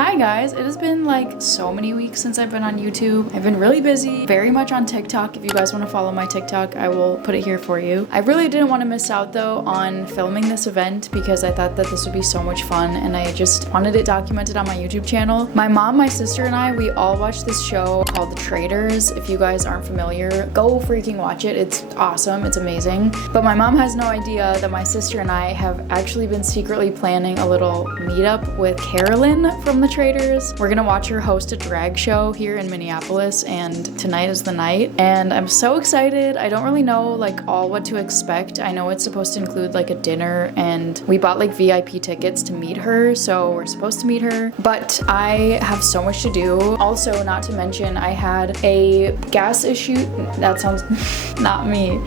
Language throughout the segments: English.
Hi guys, it has been like so many weeks since I've been on YouTube. I've been really busy, very much on TikTok. If you guys want to follow my TikTok, I will put it here for you. I really didn't want to miss out though on filming this event because I thought that this would be so much fun and I just wanted it documented on my YouTube channel. My mom, my sister, and I, we all watched this show called The Traitors. If you guys aren't familiar, go freaking watch it. It's awesome, it's amazing. But my mom has no idea that my sister and I have actually been secretly planning a little meetup with Carolyn from The Traitors. We're gonna watch her host a drag show here in Minneapolis, and tonight is the night. And I'm so excited. I don't really know like all what to expect. I know it's supposed to include like a dinner, and we bought like VIP tickets to meet her, so we're supposed to meet her. But I have so much to do. Also, not to mention, I had a gas issue. That sounds not me.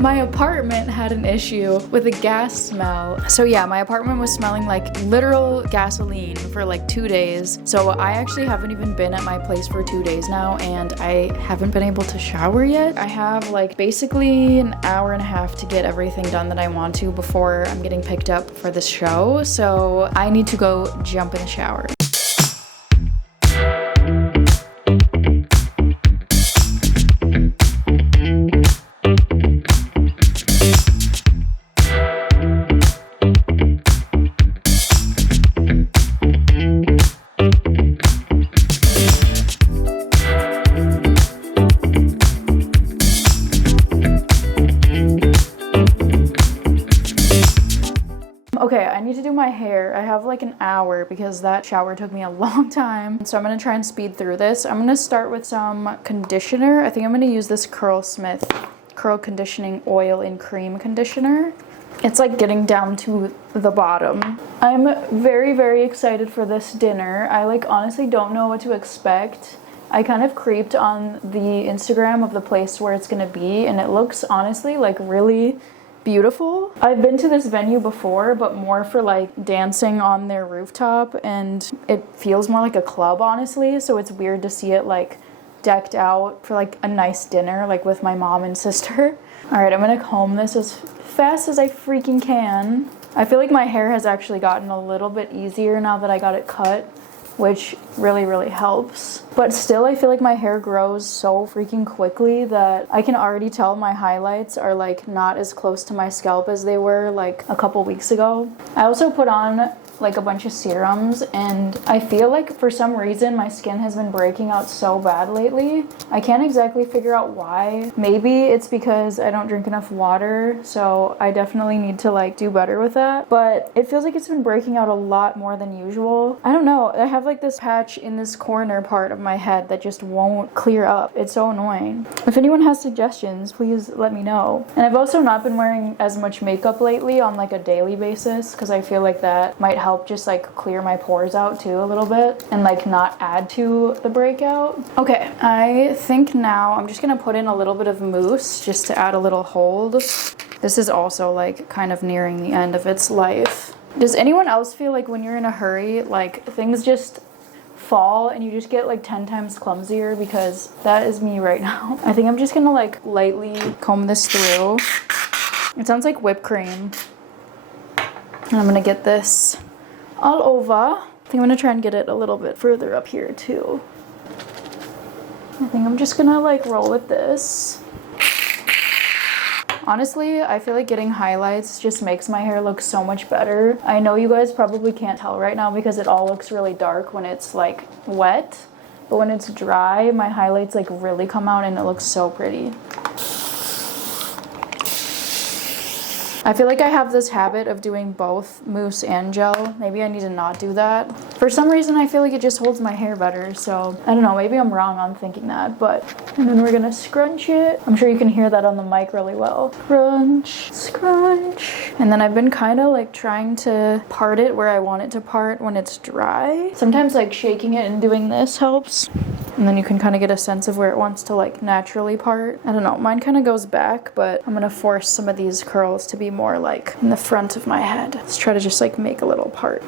My apartment had an issue with a gas smell. So yeah, my apartment was smelling like literal gasoline for like 2 days. So I actually haven't even been at my place for 2 days now, and I haven't been able to shower yet. I have like basically an hour and a half to get everything done that I want to before I'm getting picked up for this show. So I need to go jump in the shower. Okay, I need to do my hair. I have like an hour because that shower took me a long time. So I'm gonna try and speed through this. I'm gonna start with some conditioner. I think I'm gonna use this Curlsmith Curl Conditioning Oil and Cream Conditioner. It's like getting down to the bottom. I'm very, very excited for this dinner. I like honestly don't know what to expect. I kind of creeped on the Instagram of the place where it's gonna be, and it looks honestly like really beautiful. I've been to this venue before, but more for like dancing on their rooftop, and it feels more like a club honestly, so it's weird to see it like decked out for like a nice dinner like with my mom and sister. All right, I'm gonna comb this as fast as I freaking can. I feel like my hair has actually gotten a little bit easier now that I got it cut, which really, really helps. But still, I feel like my hair grows so freaking quickly that I can already tell my highlights are like not as close to my scalp as they were like a couple weeks ago. I also put on like a bunch of serums, and I feel like for some reason my skin has been breaking out so bad lately. I can't exactly figure out why. Maybe it's because I don't drink enough water, so I definitely need to like do better with that. But it feels like it's been breaking out a lot more than usual. I don't know. I have like this patch in this corner part of my head that just won't clear up. It's so annoying. If anyone has suggestions, please let me know. And I've also not been wearing as much makeup lately on like a daily basis because I feel like that might help just like clear my pores out too a little bit and like not add to the breakout. Okay, I think now I'm just gonna put in a little bit of mousse just to add a little hold. This is also like kind of nearing the end of its life. Does anyone else feel like when you're in a hurry, like things just fall and you just get like 10 times clumsier? Because that is me right now. I think I'm just gonna like lightly comb this through. It sounds like whipped cream. And I'm gonna get this all over. I think I'm gonna try and get it a little bit further up here too. I think I'm just gonna like roll with this. Honestly, I feel like getting highlights just makes my hair look so much better. I know you guys probably can't tell right now because it all looks really dark when it's like wet, but when it's dry, my highlights like really come out and it looks so pretty. I feel like I have this habit of doing both mousse and gel. Maybe I need to not do that. For some reason, I feel like it just holds my hair better. So I don't know, maybe I'm wrong on thinking that, but, and then we're gonna scrunch it. I'm sure you can hear that on the mic really well. Crunch, scrunch. And then I've been kind of like trying to part it where I want it to part when it's dry. Sometimes like shaking it and doing this helps. And then you can kind of get a sense of where it wants to like naturally part. I don't know, mine kind of goes back, but I'm gonna force some of these curls to be more like in the front of my head. Let's try to just like make a little part.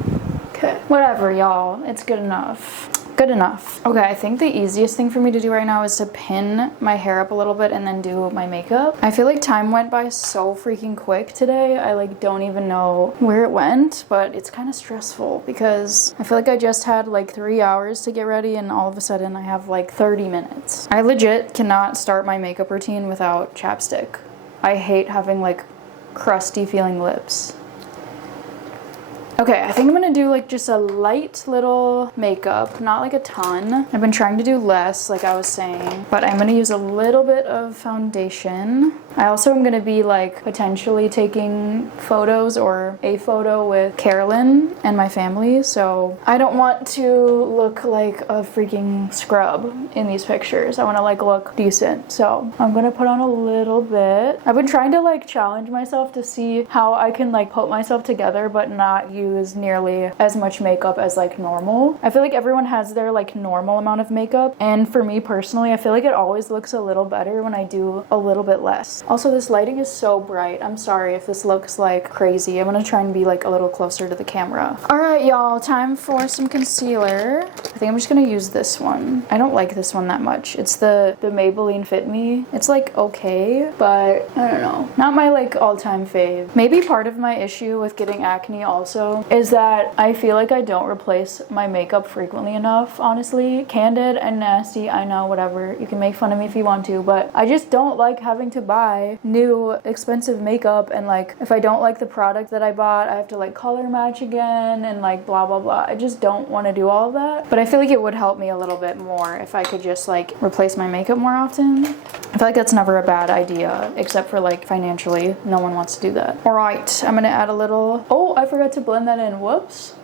Okay, whatever y'all, it's good enough. Good enough. Okay, I think the easiest thing for me to do right now is to pin my hair up a little bit and then do my makeup. I feel like time went by so freaking quick today. I like don't even know where it went, but it's kind of stressful because I feel like I just had like 3 hours to get ready and all of a sudden I have like 30 minutes. I legit cannot start my makeup routine without chapstick. I hate having like crusty feeling lips. Okay, I think I'm gonna do like just a light little makeup, not like a ton. I've been trying to do less, like I was saying, but I'm gonna use a little bit of foundation. I also am gonna be like potentially taking photos or a photo with Carolyn and my family, so I don't want to look like a freaking scrub in these pictures. I wanna like look decent, so I'm gonna put on a little bit. I've been trying to like challenge myself to see how I can like put myself together but not use nearly as much makeup as like normal. I feel like everyone has their like normal amount of makeup, and for me personally, I feel like it always looks a little better when I do a little bit less. Also, this lighting is so bright. I'm sorry if this looks like crazy. I'm gonna try and be like a little closer to the camera. All right, y'all, time for some concealer. I think I'm just gonna use this one. I don't like this one that much. It's the Maybelline Fit Me. It's like okay, but I don't know. Not my like all-time fave. Maybe part of my issue with getting acne also is that I feel like I don't replace my makeup frequently enough, honestly. Candid and nasty, I know, whatever. You can make fun of me if you want to, but I just don't like having to buy new expensive makeup, and like if I don't like the product that I bought, I have to like color match again and like blah blah blah. I just don't want to do all of that, but I feel like it would help me a little bit more if I could just like replace my makeup more often. I feel like that's never a bad idea, except for like financially, no one wants to do that. All right, I'm gonna add a little, oh, I forgot to blend that in, whoops.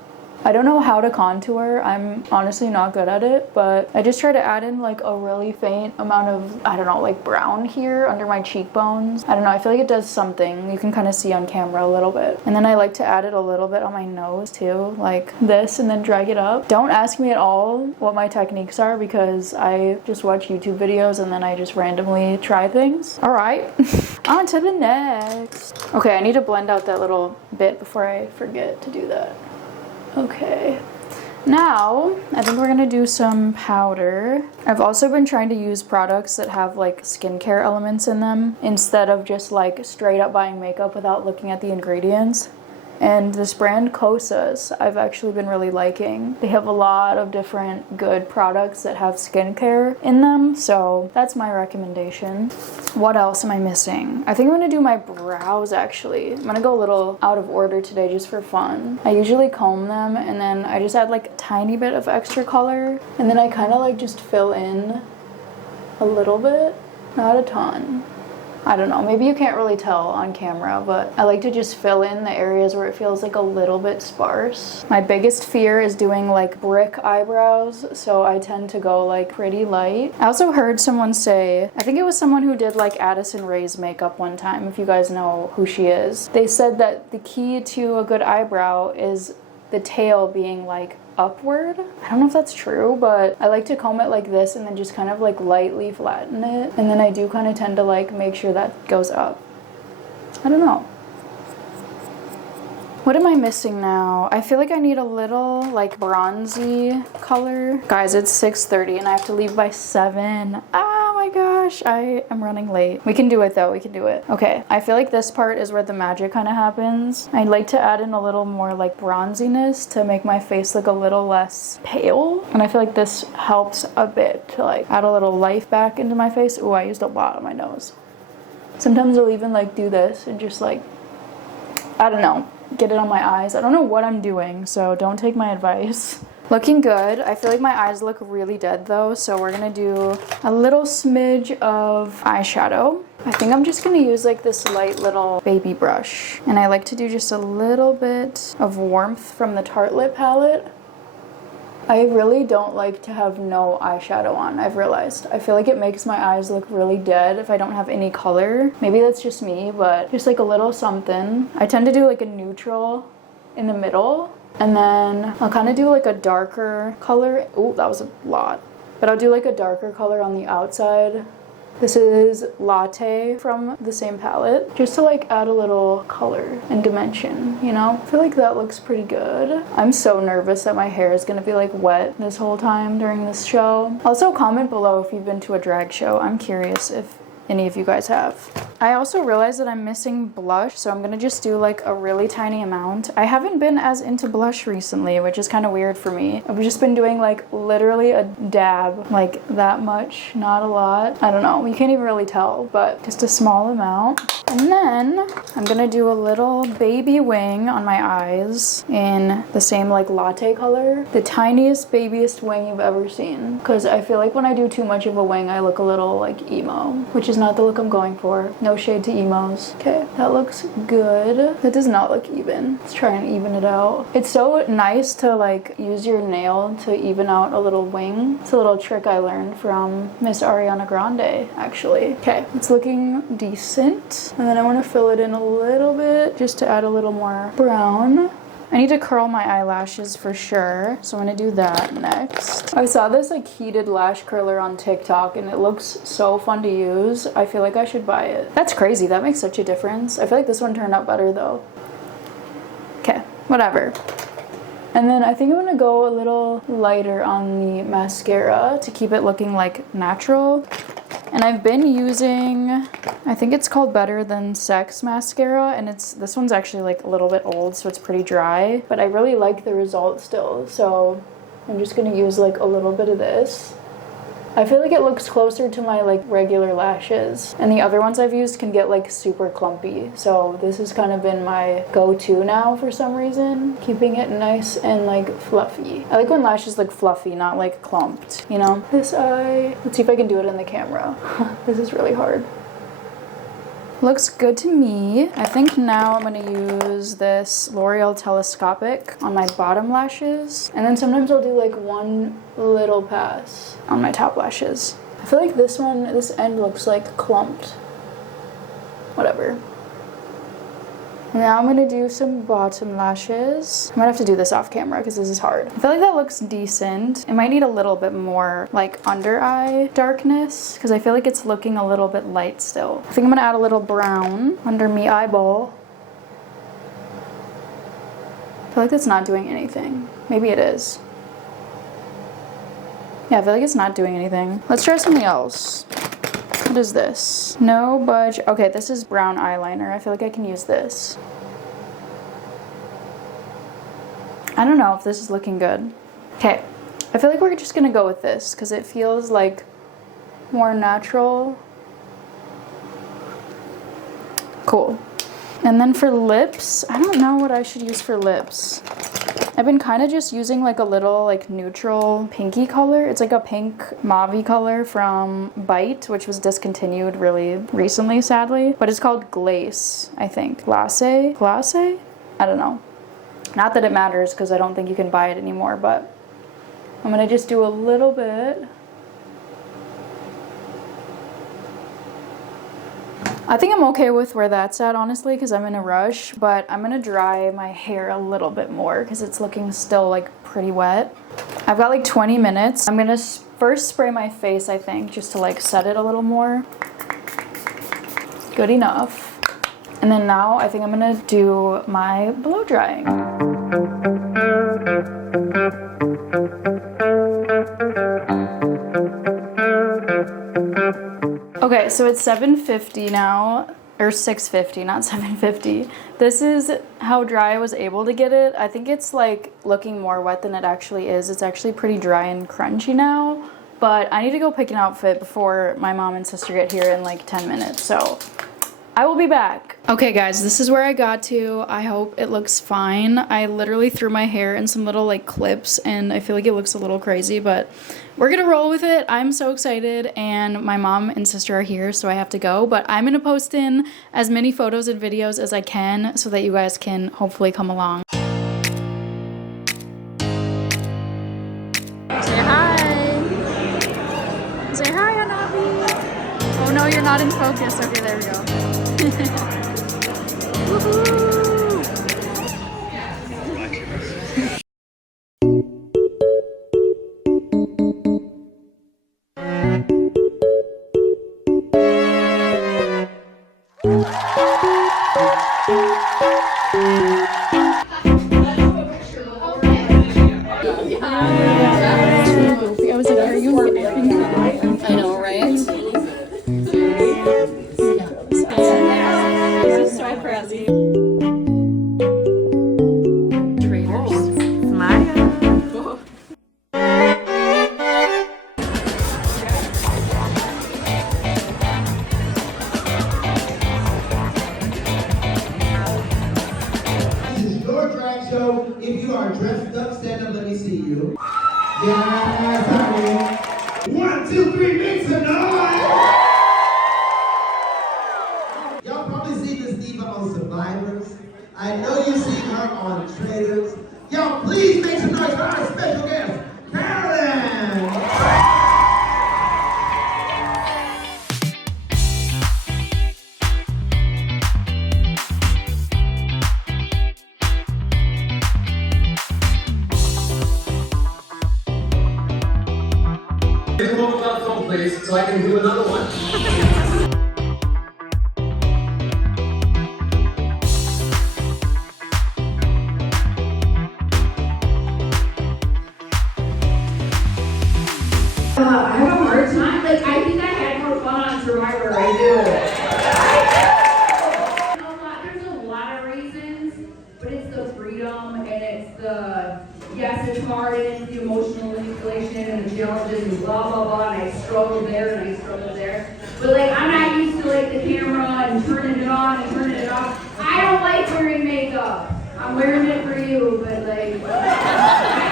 I don't know how to contour. I'm honestly not good at it, but I just try to add in like a really faint amount of, I don't know, like brown here under my cheekbones. I don't know, I feel like it does something. You can kind of see on camera a little bit. And then I like to add it a little bit on my nose too, like this, and then drag it up. Don't ask me at all what my techniques are because I just watch YouTube videos and then I just randomly try things. All right, on to the next. Okay, I need to blend out that little bit before I forget to do that. Okay, now I think we're gonna do some powder. I've also been trying to use products that have like skincare elements in them instead of just like straight up buying makeup without looking at the ingredients. And this brand Kosas, I've actually been really liking. They have a lot of different good products that have skincare in them, so that's my recommendation. What else am I missing? I think I'm gonna do my brows actually. I'm gonna go a little out of order today just for fun. I usually comb them and then I just add like a tiny bit of extra color, and then I kind of like just fill in a little bit, not a ton. I don't know, maybe you can't really tell on camera, but I like to just fill in the areas where it feels like a little bit sparse. My biggest fear is doing like brick eyebrows, so I tend to go like pretty light. I also heard someone say, I think it was someone who did like Addison Rae's makeup one time, if you guys know who she is. They said that the key to a good eyebrow is the tail being like upward. I don't know if that's true, but I like to comb it like this and then just kind of like lightly flatten it, and then I do kind of tend to like make sure that goes up. I don't know. What am I missing now? I feel like I need a little like bronzy color. Guys, it's 6:30 and I have to leave by 7. Oh my gosh, I am running late. We can do it though, we can do it. Okay, I feel like this part is where the magic kind of happens. I like to add in a little more like bronziness to make my face look a little less pale. And I feel like this helps a bit to like add a little life back into my face. Oh, I used a lot on my nose. Sometimes I'll even like do this and just like, I don't know, get it on my eyes. I don't know what I'm doing, so don't take my advice. Looking good. I feel like my eyes look really dead though, so we're gonna do a little smidge of eyeshadow. I think I'm just gonna use like this light little baby brush, and I like to do just a little bit of warmth from the Tartelette palette. I really don't like to have no eyeshadow on, I've realized. I feel like it makes my eyes look really dead if I don't have any color. Maybe that's just me, but just like a little something. I tend to do like a neutral in the middle, and then I'll kind of do like a darker color. Oh, that was a lot. But I'll do like a darker color on the outside This is Latte from the same palette, just to like add a little color and dimension, you know? I feel like that looks pretty good. I'm so nervous that my hair is gonna be like wet this whole time during this show. Also, comment below if you've been to a drag show. I'm curious if any of you guys have. I also realized that I'm missing blush, so I'm gonna just do like a really tiny amount. I haven't been as into blush recently, which is kind of weird for me. I've just been doing like literally a dab, like that much, not a lot. I don't know, you can't even really tell, but just a small amount. And then I'm gonna do a little baby wing on my eyes in the same like latte color. The tiniest, babiest wing you've ever seen. Because I feel like when I do too much of a wing, I look a little like emo, which is not the look I'm going for. No shade to emos. Okay, that looks good. That does not look even. Let's try and even it out. It's so nice to like use your nail to even out a little wing. It's a little trick I learned from Miss Ariana Grande, actually. Okay, it's looking decent. And then I want to fill it in a little bit just to add a little more brown. I need to curl my eyelashes for sure, so I'm gonna do that next. I saw this like heated lash curler on TikTok and it looks so fun to use. I feel like I should buy it. That's crazy, that makes such a difference. I feel like this one turned out better though. Okay, whatever. And then I think I'm gonna go a little lighter on the mascara to keep it looking like natural. And I've been using, I think it's called Better Than Sex mascara, and this one's actually like a little bit old, so it's pretty dry, but I really like the result still, so I'm just gonna use like a little bit of this. I feel like it looks closer to my like regular lashes, and the other ones I've used can get like super clumpy, so this has kind of been my go-to now for some reason, keeping it nice and like fluffy. I like when lashes look fluffy, not like clumped, you know? This eye, let's see if I can do it in the camera. This is really hard. Looks good to me. I think now I'm gonna use this L'Oreal Telescopic on my bottom lashes. And then sometimes I'll do like one little pass on my top lashes. I feel like this end looks like clumped. Whatever. Now I'm gonna do some bottom lashes. I might have to do this off camera because this is hard. I feel like that looks decent. It might need a little bit more like under eye darkness because I feel like it's looking a little bit light still. I think I'm gonna add a little brown under me eyeball. I feel like that's not doing anything. Maybe it is. Yeah, I feel like it's not doing anything. Let's try something else. What is this? No budge. Okay, this is brown eyeliner. I feel like I can use this. I don't know if this is looking good. Okay, I feel like we're just gonna go with this because it feels like more natural. Cool. And then for lips, I don't know what I should use for lips. I've been kind of just using like a little like neutral pinky color. It's like a pink mauve color from Bite, which was discontinued really recently, sadly. But it's called Glace, I think. Glace? I don't know. Not that it matters because I don't think you can buy it anymore, but I'm gonna just do a little bit. I think I'm okay with where that's at, honestly, because I'm in a rush, but I'm gonna dry my hair a little bit more because it's looking still like pretty wet. I've got like 20 minutes. I'm gonna first spray my face, I think, just to like set it a little more. Good enough. And then now I think I'm gonna do my blow drying. Okay, so it's 7:50 now, or 6:50, not 7:50. This is how dry I was able to get it. I think it's like looking more wet than it actually is. It's actually pretty dry and crunchy now, but I need to go pick an outfit before my mom and sister get here in like 10 minutes, so I will be back. Okay guys, this is where I got to. I hope it looks fine. I literally threw my hair in some little like clips and I feel like it looks a little crazy, but we're gonna roll with it. I'm so excited and my mom and sister are here, so I have to go, but I'm gonna post in as many photos and videos as I can so that you guys can hopefully come along. Say hi. Say hi, Anabi. Oh no, you're not in focus. Okay, there we go. Woohoo! see you. Yes, honey. 1, 2, 3, make some noise! Y'all probably seen this diva on Survivors. I know you've seen her on Traitors. Y'all, please make some noise for our special guest, Carolyn! Get a moment on the phone, please, so I can do another one. I have a hard time. Like, I think I had more fun on Survivor. I do. There's a lot of reasons, but it's the freedom and it's the, yes, it's hard and it's the emotional manipulation and the challenges and blah, blah, blah, and I struggled there and I struggled there. But, like, I'm not used to, like, the camera and turning it on and turning it off. I don't like wearing makeup. I'm wearing it for you, but, like, I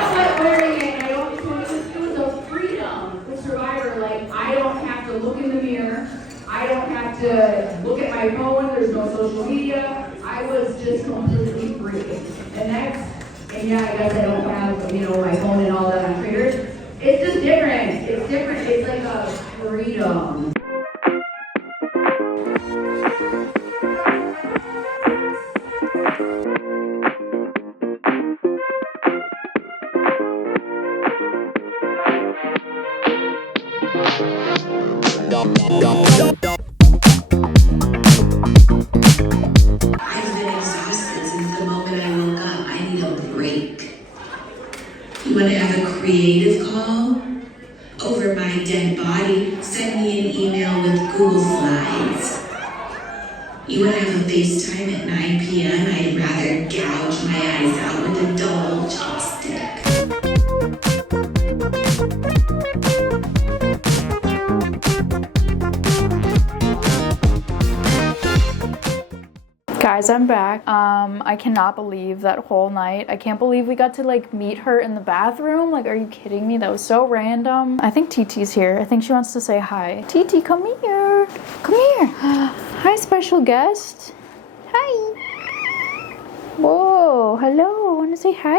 don't like wearing it. And I don't, it was the freedom with Survivor. Like, I don't have to look in the mirror. I don't have to look at my phone. There's no social media. I was just completely free. And yeah, I guess I don't have, my phone and all that on Traitors. It's just different. It's different. It's like a freedom. I've been exhausted since the moment I woke up. I need a break. You want to have a creative call? Over my dead body, send me an email with Google Slides. You want to have a FaceTime at 9 p.m.? I'd rather gouge my eyes out with a dull chopstick. Guys, I'm back. I cannot believe that whole night. I can't believe we got to like meet her in the bathroom. Like, are you kidding me? That was so random. I think TT's here. I think she wants to say hi. TT, come here. Come here. Hi, special guest. Hi. Whoa, hello. Want to say hi?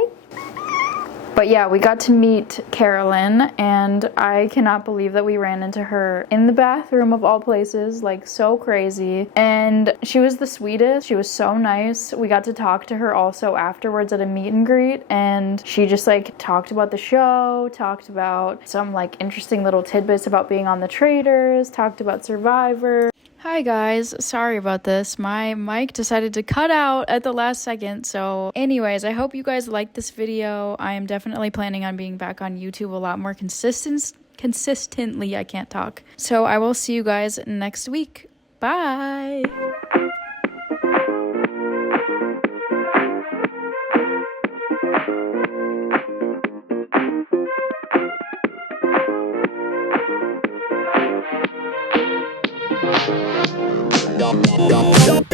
But yeah, we got to meet Carolyn, and I cannot believe that we ran into her in the bathroom of all places, like so crazy. And she was the sweetest. She was so nice. We got to talk to her also afterwards at a meet and greet, and she just like talked about the show, talked about some like interesting little tidbits about being on the Traitors, talked about Survivor. Hi guys, sorry about this. My mic decided to cut out at the last second. So anyways, I hope you guys liked this video. I am definitely planning on being back on YouTube a lot more consistently. I can't talk. So I will see you guys next week. Bye. Dum dum dum dum.